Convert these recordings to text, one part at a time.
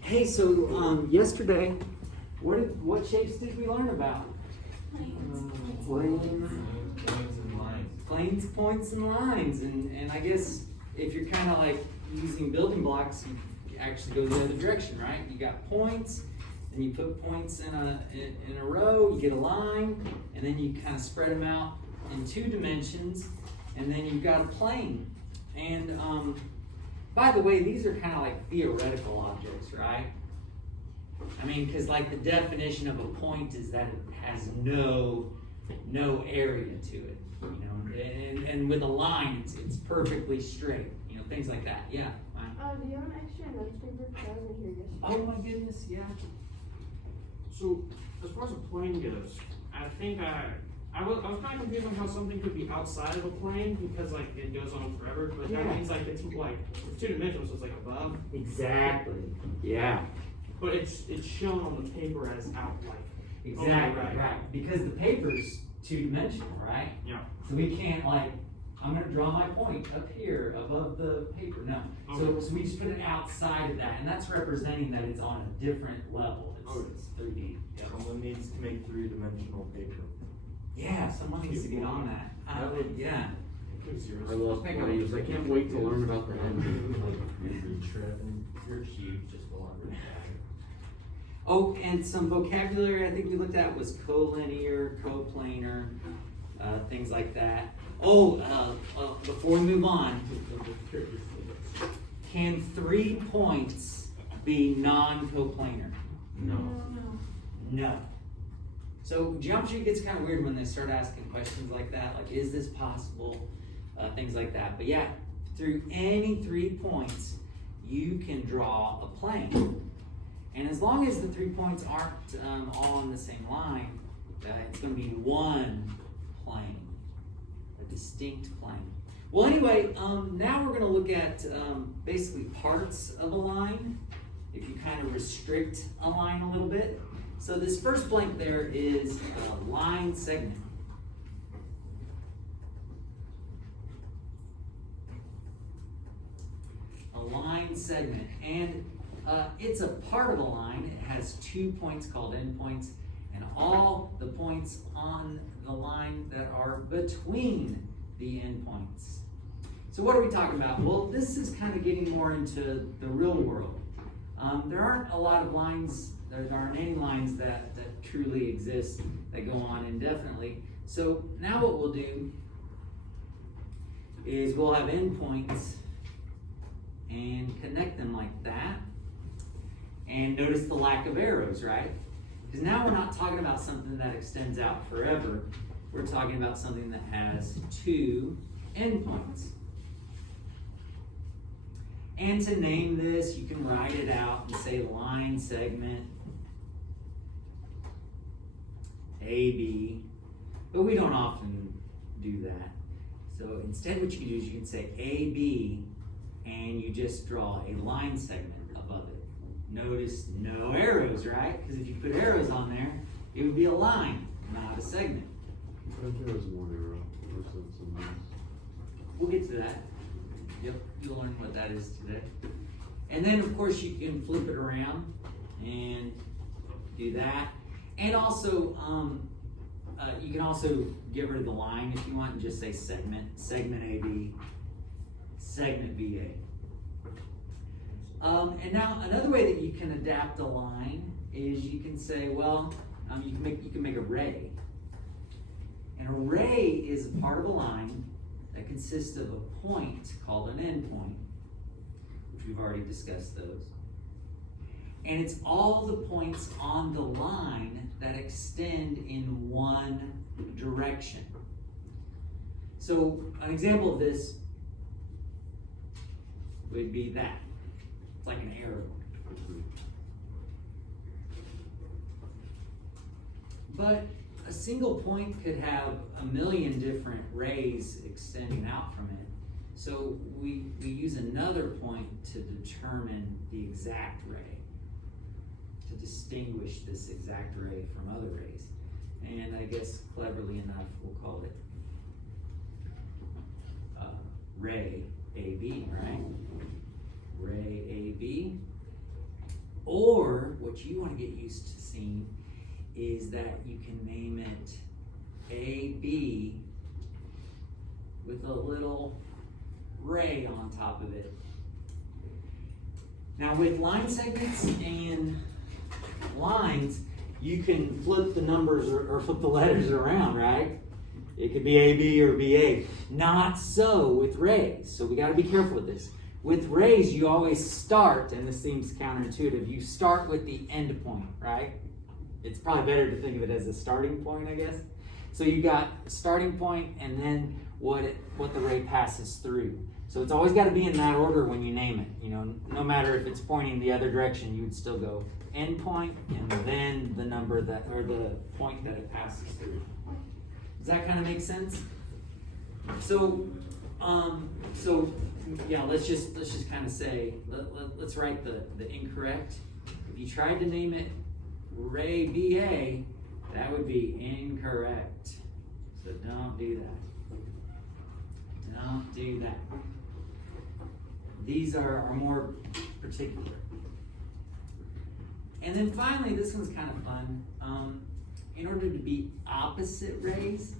Hey, so yesterday, what shapes did we learn about? Planes, points, and lines. And I guess if you're kind of like using building blocks, you actually go the other direction, right? You got points, and you put points in a row, you get a line, and then you kind of spread them out in 2 dimensions, and then you've got a plane. And by the way, these are kind of like theoretical objects, right? I mean, because like the definition of a point is that it has no area to it, you know. And with a line, it's perfectly straight, you know, things like that. Yeah. Do you have an extra notes paper? Because I wasn't here yesterday. Oh my goodness, yeah. So, as far as a plane goes, I think I was kind of confused on how something could be outside of a plane because like it goes on forever, but that means like it's 2 dimensional, so it's like above. Exactly. Yeah. But it's shown on the paper as out like. Exactly. Right. Right. Because the paper's 2-dimensional, right? Yeah. So we can't like, I'm gonna draw my point up here above the paper. No. So we just put it outside of that, and that's representing that it's on a different level. It's 3D. Yeah. Someone needs to make 3-dimensional paper. Yeah, someone needs to get on that. Yeah. I love planes. I can't wait to learn about the engine. You're huge, just belong to that. Oh, and some vocabulary I think we looked at was collinear, coplanar, things like that. Oh, before we move on, can 3 points be non-coplanar? No. No. So geometry gets kind of weird when they start asking questions like that, like is this possible, things like that. But yeah, through any 3 points, you can draw a plane. And as long as the 3 points aren't all on the same line, it's going to be one plane, a distinct plane. Well, anyway, now we're going to look at basically parts of a line, if you kind of restrict a line a little bit. So this first blank there is a line segment. A line segment. And it's a part of a line. It has 2 points called endpoints, and all the points on the line that are between the endpoints. So what are we talking about? Well, this is kind of getting more into the real world. There aren't a lot of lines, there aren't any lines that truly exist that go on indefinitely. So now what we'll do is we'll have endpoints and connect them like that. And notice the lack of arrows, right? Because now we're not talking about something that extends out forever. We're talking about something that has 2 endpoints. And to name this, you can write it out and say line segment AB, but we don't often do that. So instead what you can do is you can say AB and you just draw a line segment above it. Notice no arrows, right? Because if you put arrows on there, it would be a line, not a segment. There's one arrow versus some else. We'll get to that. Yep, you'll learn what that is today. And then of course you can flip it around and do that. And also, you can also get rid of the line if you want and just say segment AB, segment BA. And now another way that you can adapt a line is you can say, well, you can make a ray. An array is a part of a line that consists of a point called an endpoint, which we've already discussed those. And it's all the points on the line that extend in one direction. So an example of this would be that. It's like an arrow. But a single point could have a million different rays extending out from it. So we use another point to determine the exact ray, to distinguish this exact ray from other rays. And I guess cleverly enough, we'll call it ray AB, right? ray AB. Or what you want to get used to seeing is that you can name it AB with a little ray on top of it. Now with line segments and lines, you can flip the numbers or flip the letters around, right? It could be AB or BA. Not so with rays, so we got to be careful with this. With rays, you always start, and this seems counterintuitive, you start with the end point, right? It's probably better to think of it as a starting point, I guess. So you got a starting point and then what the ray passes through. So it's always got to be in that order when you name it. You know, no matter if it's pointing the other direction, you would still go end point and then the number that, or the point that it passes through. Does that kind of make sense? So yeah, let's just kind of say, let's write the incorrect. If you tried to name it ray BA, that would be incorrect. So don't do that. Don't do that. These are more particular. And then finally, this one's kind of fun. In order to be opposite rays,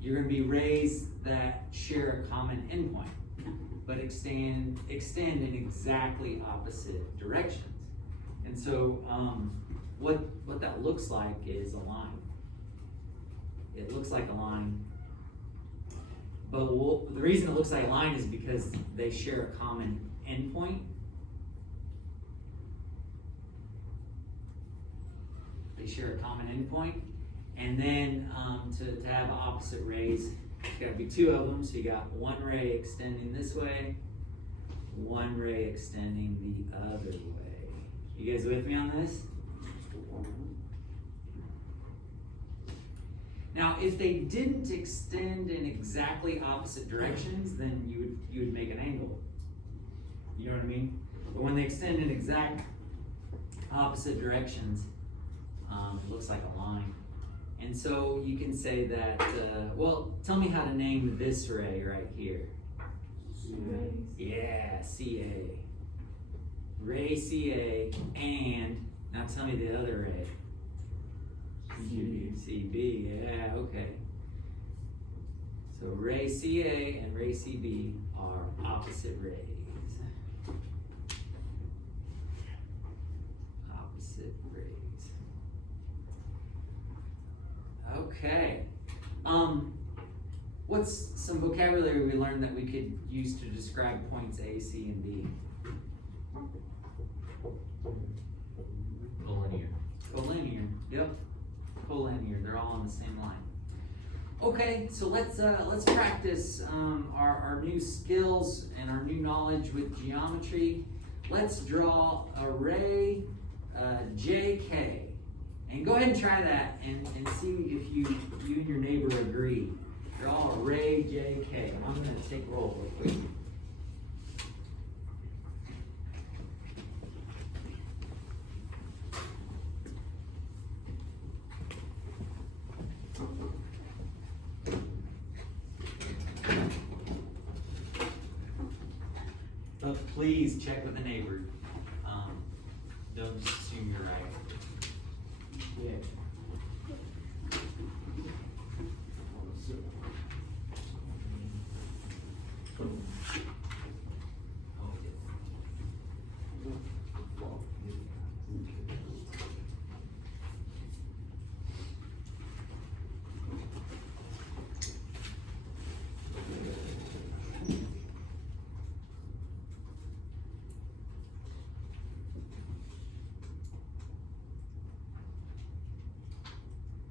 you're going to be rays that share a common endpoint, but extend in exactly opposite directions. And so what that looks like is a line. It looks like a line, but the reason it looks like a line is because they share a common endpoint. They share a common endpoint, and then to have opposite rays, there's got to be two of them. So you got one ray extending this way, one ray extending the other way. You guys with me on this? Now, if they didn't extend in exactly opposite directions, then you would make an angle. You know what I mean? But when they extend in exact opposite directions, it looks like a line. And so you can say that, well, tell me how to name this ray right here. Yeah, CA. Ray CA, and now tell me the other ray. CB, yeah, okay. So ray CA and ray CB are opposite rays. Opposite rays. Okay. What's some vocabulary we learned that we could use to describe points A, C, and D? Collinear. Collinear, yep. Collinear, they're all on the same line. Okay, so let's practice our new skills and our new knowledge with geometry. Let's draw a ray JK. And go ahead and try that and see if you and your neighbor agree. Draw a ray JK. I'm going to take roll real quick. But please check with the neighbor. Don't just assume you're right. Yeah.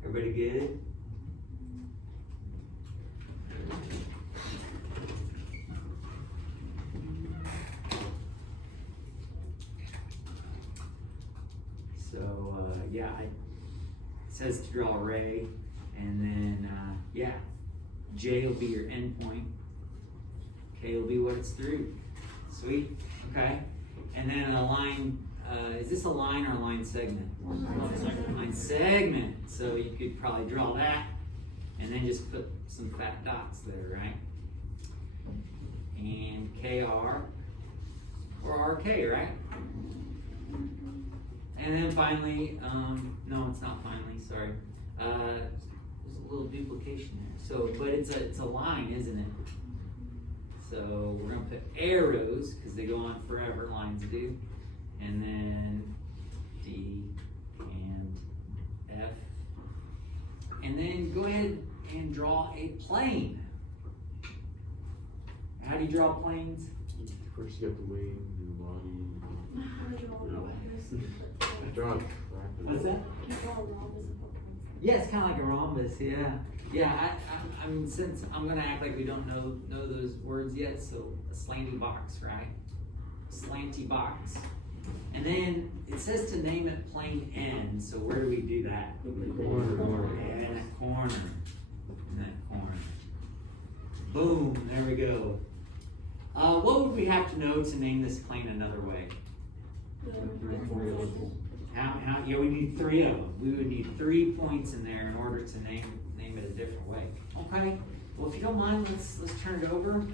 Everybody good? So, yeah, it says to draw a ray, and then, yeah, J will be your endpoint, K will be what it's through. Sweet, okay. And then a line, is this a line or a line segment? Line segment. So you could probably draw that and then just put some fat dots there, right? And KR, or RK, right? And then finally, no, it's not finally, sorry. There's a little duplication there. So, but it's a line, isn't it? So we're gonna put arrows, because they go on forever, lines do. And then D and F. And then go ahead and draw a plane. How do you draw planes? First you got the wing and the body. I draw a What's that? Yeah, it's kind of like a rhombus, yeah. Yeah, I mean, since I'm gonna act like we don't know those words yet, so a slanty box, right? Slanty box. And then it says to name it plane N, so where do we do that? Corner. Yeah, in that corner. In that corner. Boom, there we go. What would we have to know to name this plane another way? Yeah, we need 3 of them. We would need 3 points in there in order to name it a different way. Okay. Well, if you don't mind, let's turn it over.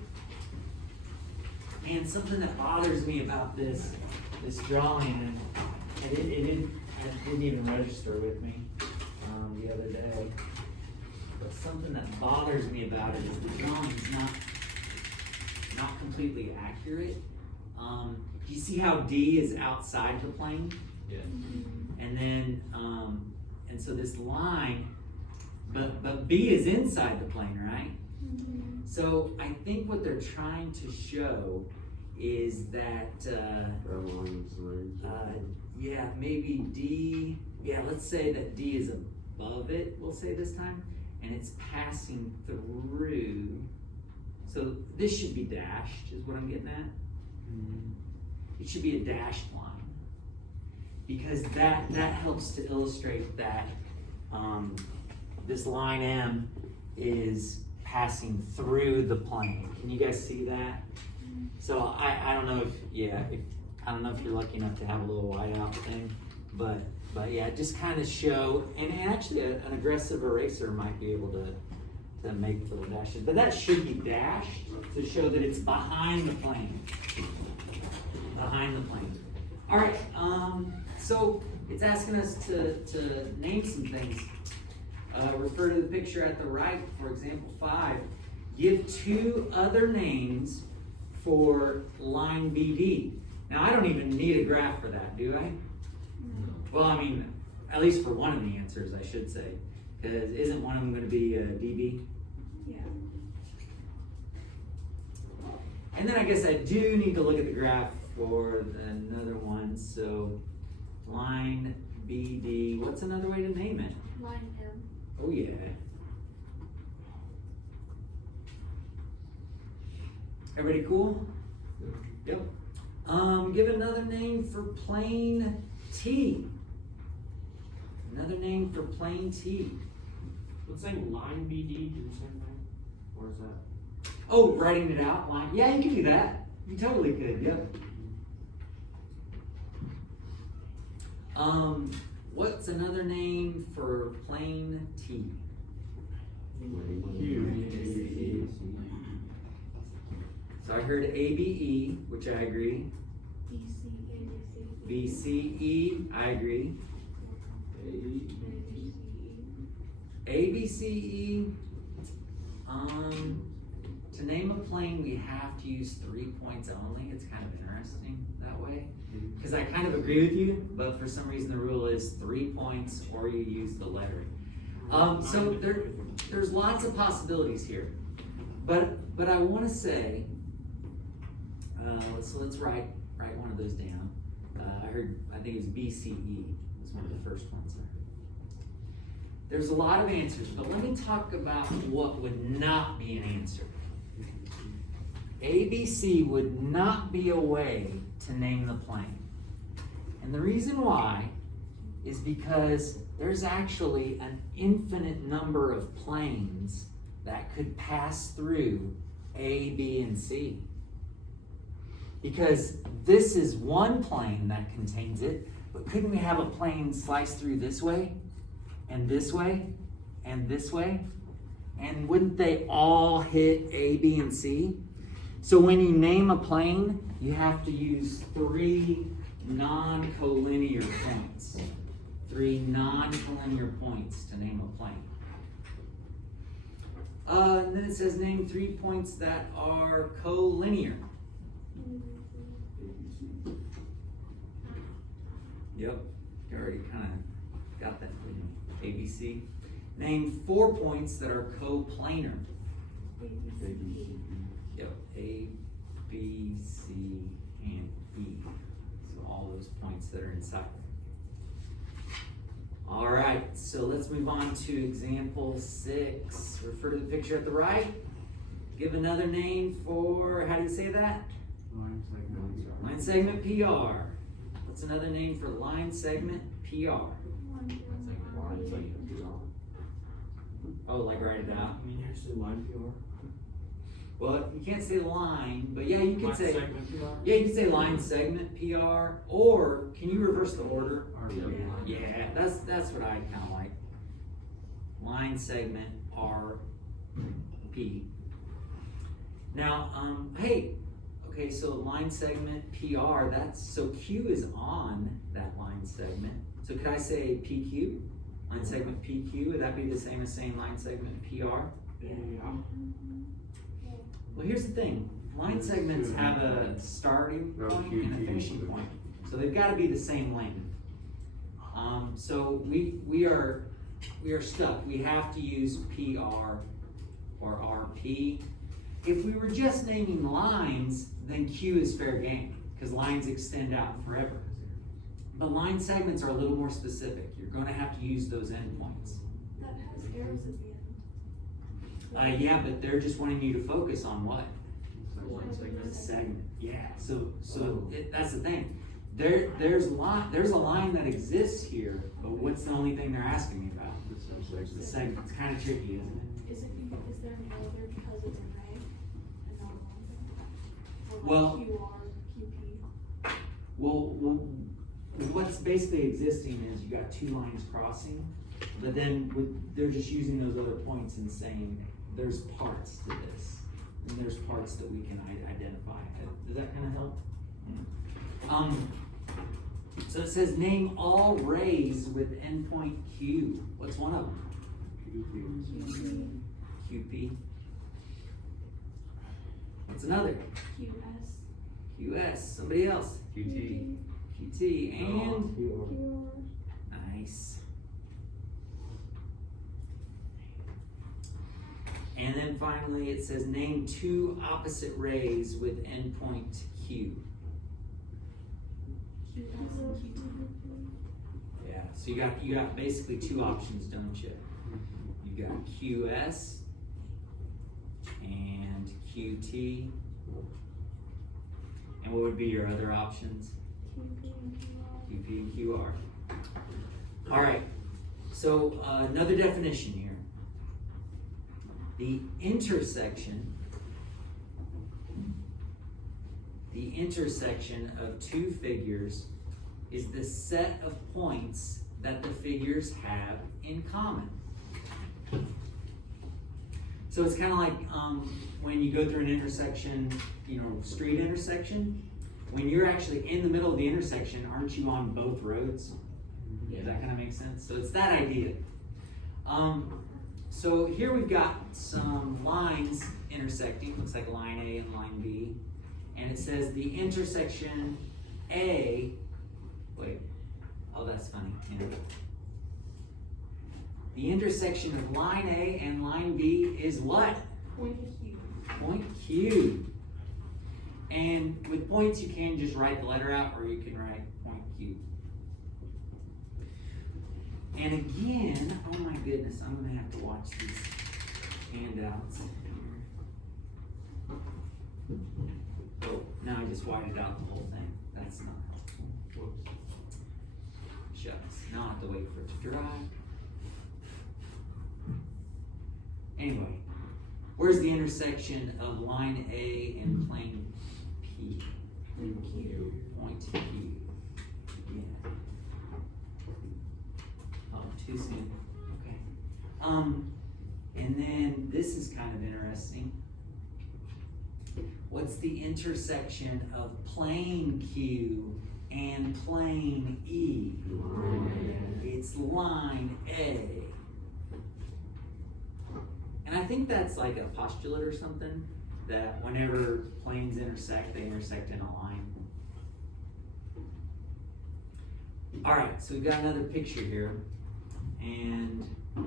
And something that bothers me about this drawing, and it didn't even register with me the other day. But something that bothers me about it is the drawing's not completely accurate. Do you see how D is outside the plane? Yeah. And then, and so this line, but B is inside the plane, right? So I think what they're trying to show is that, yeah, maybe D, yeah, let's say that D is above it, we'll say this time, and it's passing through. So this should be dashed, is what I'm getting at. It should be a dashed line. Because that helps to illustrate that this line M is passing through the plane. Can you guys see that? So I don't know if you're lucky enough to have a little whiteout thing, but yeah, just kind of show, and actually an aggressive eraser might be able to make little dashes, but that should be dashed to show that it's behind the plane. Behind the plane. All right, so it's asking us to name some things. Refer to the picture at the right, for example 5. Give 2 other names for line BD. Now I don't even need a graph for that, do I? Well, I mean, at least for one of the answers, I should say. Because isn't one of them going to be DB? Yeah. And then I guess I do need to look at the graph for another one. So line BD, what's another way to name it? Line M. Oh yeah. Everybody cool? Yep. Give another name for plane T. Another name for plane T. Let's say line BD do the same thing, or is that? Oh, writing it out, line. Yeah, you can do that. You totally could. Yep. What's another name for plane T? So I heard ABE, which I agree. BCE, I agree. ABCE, to name a plane, we have to use 3 points only. It's kind of interesting that way. Because I kind of agree with you, but for some reason the rule is 3 points or you use the lettering. So there's lots of possibilities here. But I want to say, so let's write one of those down. I think it was BCE was one of the first ones I heard. There's a lot of answers, but let me talk about what would not be an answer. ABC would not be a way to name the plane. And the reason why is because there's actually an infinite number of planes that could pass through A, B, and C. Because this is one plane that contains it, but couldn't we have a plane slice through this way, and this way, and this way? And wouldn't they all hit A, B, and C? So when you name a plane, you have to use 3 non-collinear points. 3 non-collinear points to name a plane. And then it says name 3 points that are collinear. Yep, you already kind of got that, didn't you? ABC. Name 4 points that are coplanar. Yep, A, B, C, and E. So all those points that are inside. All right, so let's move on to example 6. Refer to the picture at the right. Give another name for, how do you say that? Line segment. Line segment PR. What's another name for line segment PR? Line segment PR. Oh, like write it out. I mean, you say line PR. Well, you can't say line, but yeah, you could Line say, segment PR. yeah, you could say line segment PR, or can you reverse the order? RP. Yeah, that's what I kind of like. Line segment RP. Now, hey, okay, so line segment PR, so Q is on that line segment. So could I say PQ? Line segment PQ, would that be the same as saying line segment PR? Yeah. Well, here's the thing. Line segments have a starting No, point Q, and a Q. finishing point. So they've got to be the same length. So we are stuck. We have to use PR or RP. If we were just naming lines, then Q is fair game, because lines extend out forever. But line segments are a little more specific. You're going to have to use those endpoints. That has arrows at the end. Yeah, but they're just wanting you to focus on what? Line segment. The segment. Yeah. So that's the thing. There's a line that exists here, but what's the only thing they're asking me about? The segment. It's kind of tricky, isn't it? Is there an arrow there because it's an A and not a line? Or Well- like QR, QP. Well, what's basically existing is you got 2 lines crossing, but then they're just using those other points and saying there's parts to this, and there's parts that we can identify. Does that kind of help? So it says name all rays with endpoint Q. What's one of them? QP. What's another? QS. QS. Somebody else? QT. QT. And QR. nice. And then finally it says name 2 opposite rays with endpoint Q. QS and QT. Yeah, so you got basically 2 options, don't you? You got QS and QT. And what would be your other options? QP and QR. QP and QR. All right, so another definition here. The intersection of 2 figures is the set of points that the figures have in common. So it's kind of like when you go through an intersection, street intersection, when you're actually in the middle of the intersection, aren't you on both roads? Does that kind of make sense? So it's that idea. So here we've got some lines intersecting, looks like line A and line B. And it says the intersection A, that's funny. Yeah. The intersection of line A and line B is what? Point Q. Point Q. And with points, you can just write the letter out, or you can write point Q. And again, oh my goodness, I'm gonna have to watch these handouts here. Oh, now I just whited out the whole thing. That's not helpful. Shucks, now I have to wait for it to dry. Anyway, where's the intersection of line A and plane P? Q. Point Q. Yeah. Oh, too soon. Okay. And then this is kind of interesting. What's the intersection of plane Q and plane E? It's line A. And I think that's like a postulate or something, that whenever planes intersect, they intersect in a line. All right, so we've got another picture here, and I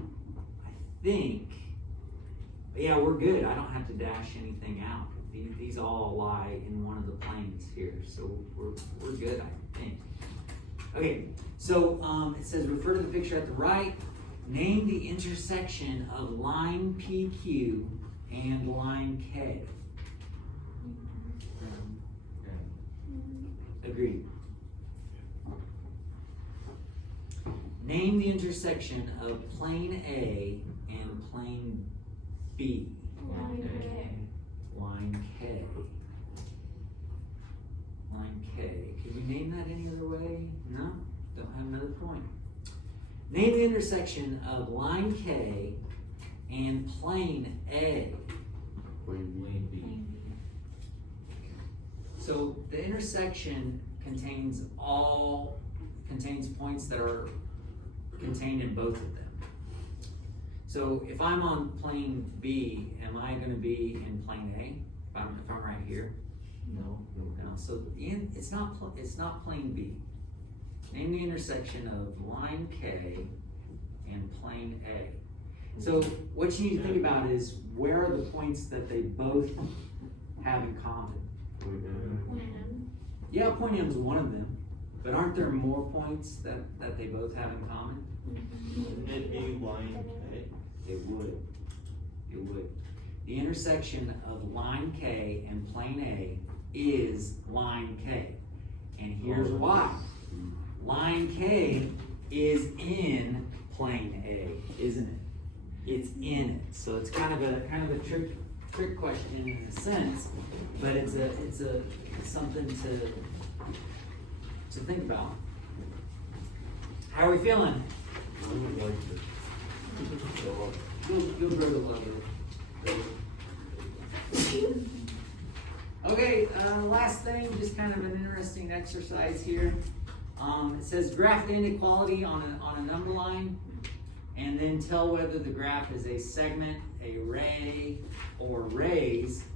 think, yeah, we're good. I don't have to dash anything out. These all lie in one of the planes here, so we're good, I think. Okay, so it says refer to the picture at the right. Name the intersection of line PQ and line K. Agreed. Name the intersection of plane A and plane B. Line K. Line K. Line K. Can we name that any other way? No? Don't have another point. Name the intersection of line K and plane A. Plane B. Lane B. So the intersection contains points that are contained in both of them. So if I'm on plane B, am I going to be in plane A? If I'm right here? No. No. So it's not plane B. Name the intersection of line K and plane A. So what you need to think about is where are the points that they both have in common? Plan. Yeah, point M is one of them, but aren't there more points that they both have in common? Wouldn't it be line K? It would. It would. The intersection of line K and plane A is line K. And here's why. Line K is in plane A, isn't it? It's in it. So it's kind of a trick question in a sense, but it's something to think about. How are we feeling? I would like to. You'll grow to love it. Okay, last thing, just kind of an interesting exercise here. It says graph the inequality on a number line, and then tell whether the graph is a segment, a ray, or rays,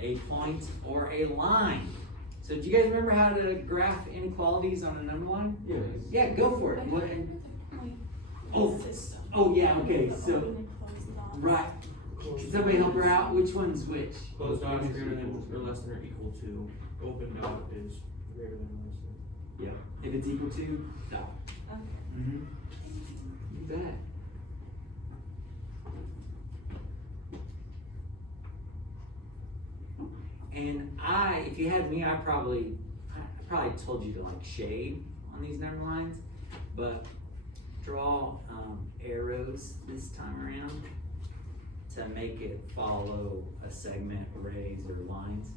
a point, or a line. So do you guys remember how to graph inequalities on a number line? Yes. Yeah, go for it. What- Oh, yeah, okay, so, right. Can somebody help her out? Which one's which? Closed dot is greater than or less than or equal to. Open dot is greater than or less than. Yeah. If it's equal to, dot. Okay. Mm-hmm. You bet. And if you had me, I probably told you to like shade on these number lines, but draw arrows this time around to make it follow a segment, rays, or lines.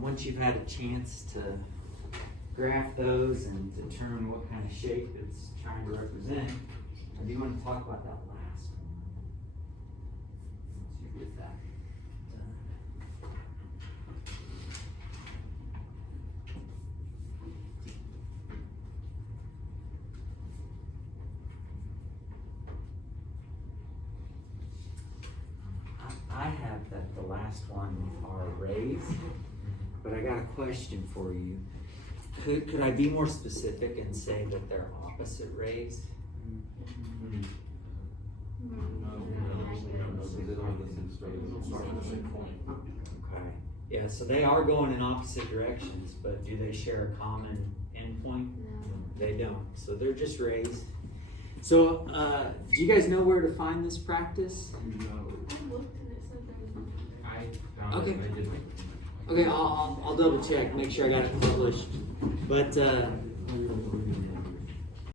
Once you've had a chance to graph those and determine what kind of shape it's trying to represent, I do want to talk about that last one. Once you get that done. I that the last one are raised, but I got a question for you. Could I be more specific and say that they're opposite raised? They don't have the same They don't start at the same point. Okay. Yeah, so they are going in opposite directions, but do they share a common endpoint? They don't, so they're just raised. So, do you guys know where to find this practice? I looked and it said there was one. Okay. I did. Okay, I'll double check, make sure I got it published. But,